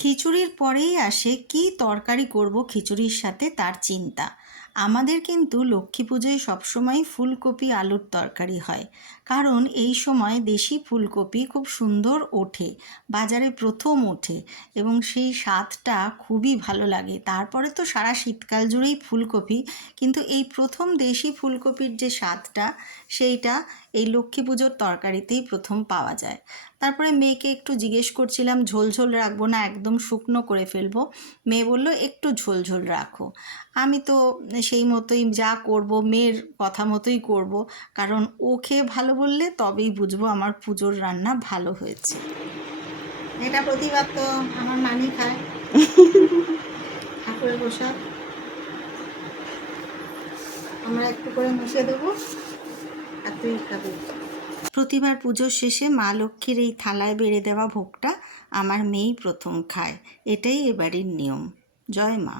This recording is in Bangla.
খিচুড়ির পরেই আসে কি তরকারি করব খিচুড়ির সাথে তার চিন্তা। আমাদের কিন্তু লক্ষ্মী পুজোয় সবসময় ফুলকপি আলুর তরকারি হয়, কারণ এই সময় দেশি ফুলকপি খুব সুন্দর ওঠে, বাজারে প্রথম ওঠে এবং সেই স্বাদটা খুবই ভালো লাগে। তারপরে তো সারা শীতকাল জুড়েই ফুলকপি, কিন্তু এই প্রথম দেশি ফুলকপির যে স্বাদটা সেইটা এই লক্ষ্মী পুজোর তরকারিতেই প্রথম পাওয়া যায়। তারপরে মেয়েকে একটু জিজ্ঞেস করছিলাম ঝোল ঝোল রাখবো না একদম শুকনো করে ফেলবো। মেয়ে বলল একটু ঝোল ঝোল রাখো। আমি তো সেই মতোই যা করব মেয়ের কথা মতোই করব, কারণ ও খেয়ে ভালো বললে তবেই বুঝবো আমার পুজোর রান্না ভালো হয়েছে। এটা প্রতিবার তো আমার নানি খায় ঠাকুরের প্রসাদ, আমরা একটু করে মিশিয়ে দেবো আর তুই খাবি। প্রতিবার পুজোর শেষে মা লক্ষ্মীর এই থালায় বেড়ে দেওয়া ভোগটা আমার মেয়েই প্রথম খায়, এটাই এবারের নিয়ম। জয় মা।